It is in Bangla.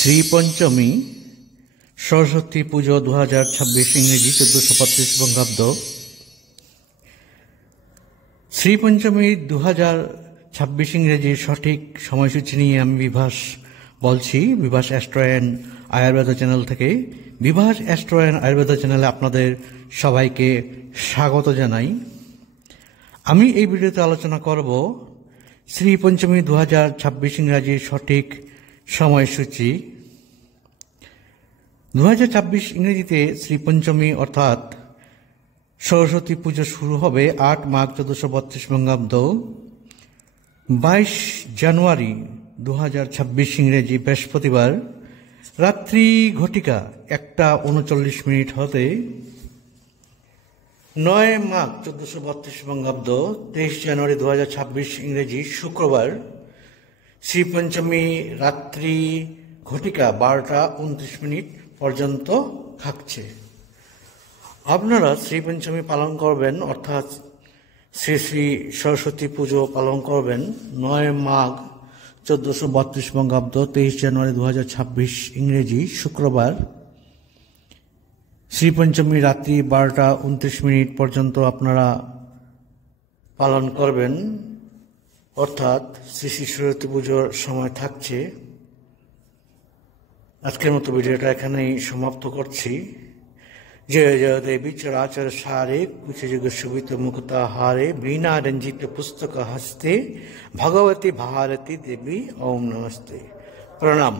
শ্রী পঞ্চমী সরস্বতী পুজো 2026 ইংরেজি 1435 বঙ্গাব্দ। শ্রী পঞ্চমী 2026 ইংরেজির সঠিক সময়সূচি নিয়ে আমি বিভাস বলছি, Bibhas astro and Ayurveda channel থেকে। বিভাস অ্যাস্ট্রো অ্যান্ড আয়ুর্বেদ চ্যানেলে আপনাদের সবাইকে স্বাগত জানাই। আমি এই ভিডিওতে আলোচনা করব শ্রী পঞ্চমী 2026 ইংরাজির সঠিক সময়সূচি। 2026 ইংরেজিতে শ্রী পঞ্চমী অর্থাৎ সরস্বতী পুজো শুরু হবে 8 মাঘ 1432 বঙ্গাব্দ, 22 জানুয়ারি 2026 ইংরেজি বৃহস্পতিবার রাত্রি ঘটিকা 1:39 হতে 9 মাঘ 1432 বঙ্গাব্দ 23 জানুয়ারি 2026 ইংরেজি শুক্রবার শ্রী পঞ্চমী রাত্রি ঘটিকা 12:29 পর্যন্ত থাকছে। আপনারা শ্রী পঞ্চমী পালন করবেন অর্থাৎ শ্রী শ্রী সরস্বতী পুজো পালন করবেন 9 মাঘ 1432 বঙ্গাব্দ 23 জানুয়ারি 2026 ইংরেজি শুক্রবার শ্রী পঞ্চমী রাত্রি 12:29 পর্যন্ত আপনারা পালন করবেন, অর্থাৎ শ্রী শ্রী সরস্বতী পুজোর সময় থাকছে। আজকের মতো ভিডিওটা এখানেই সমাপ্ত করছি। জয় জয় দেবী চরাচর সারে কুচযুগ সুবিত মুক্তা হারে বীণা রঞ্জিত পুস্তক হস্তে ভগবতী भारती দেবী ওম নমস্তে। প্রণাম।